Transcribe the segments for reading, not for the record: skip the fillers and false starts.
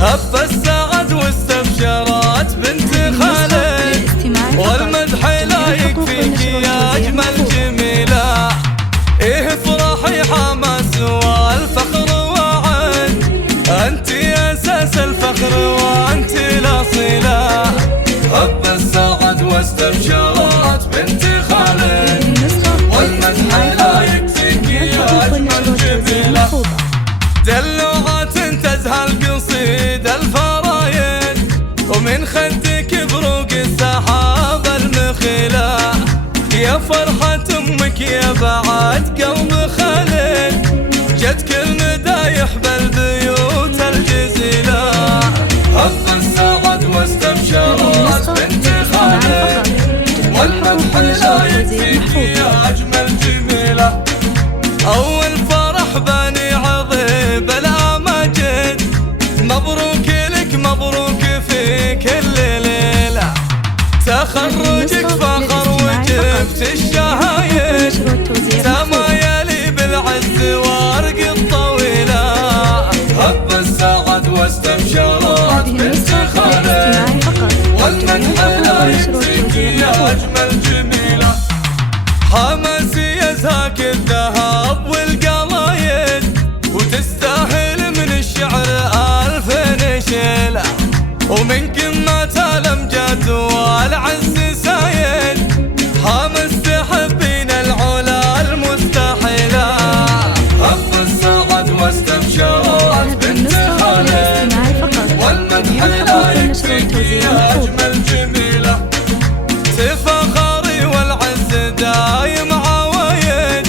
هب السعد واستبشرت بنت خالد، والمدح لا يكفيك يا أجمل جميلة. إيه افرحي حماس والفخر وعد، أنت أساس الفخر وأنت الأصيلة. هب السعد واستبشرت بنت خالد، والمدح لا يكفيك يا أجمل جميلة. دلوعة تزهى القصيد الفرايد، ومن خدك بروق السحاب المخيلة. يا فرحة أمك يا بعد قلب خالد، جت كل مدايح بالبيوت الجزيلة. هب السعد واستبشرت بنت خالد، والمدح لا يكفيك يا أجمل جميلة. أول فرح بني عظيم الأماجد، مبروك لك مبروك في كل ليلة. تخرجك فخر وجبت الشهايد، تمايلي بالعز وارق الطويلة. هب السعد واستبشرت بنت خالد، والمدح لا يكفيك يا أجمل جميلة. حماسي يزهاك الذهب والقلايد، وتستاهل من الشعر ألف نشيلة. ومن قمة الأمجاد والعز سايد، حماس تحبين العلا المستحيلة. هب السعد واستبشرت بنت خالد، والمدح لا يكفيك يا أجمل جميلة. تفاخري والعز دايم عوايد،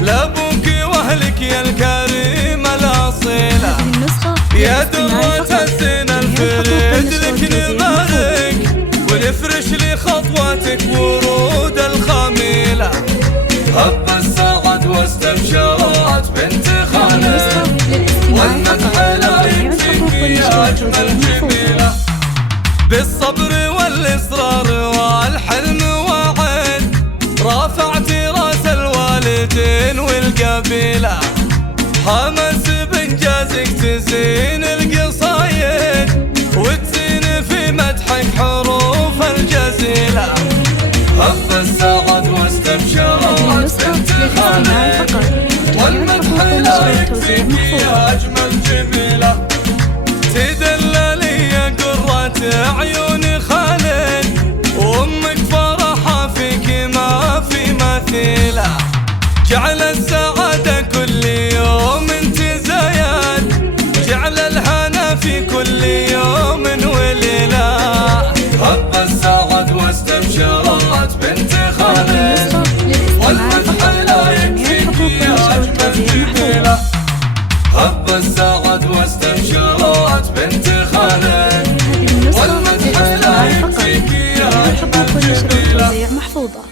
لابوك واهلك يا الكريم الأصيلة. يا درة الزين الفريد لك نبارك، ونفرش لخطواتك ورود الخميلة. هب السعد واستبشرت بنت خالد، والمدح لا يكفيك يا أجمل جميلة. بالصبر والإصرار والحلم وعد، رافعتي راس الوالدين والقبيلة. حماس بإنجازك تزين القصايد، وتزين في مدحك حروف الجزيلة. هب السعد واستبشرت بنت خالد، والمدح لا يكفيك يا أجمل جميلة. تدللي يا قرة عيون خالد، وأمك فرحة فيك ما في مثيلة. جعل السعادة كل يوم انت زياد، جعل الهنا في كل يوم وليلة. هب السعد واستبشرت بنت خالد، والمدح لا يكفيك يا أجمل جميلة. هب السعد واستبشرت بنت خالد، والمدح لا يكفيك يا أجمل جميلة. محفوظة.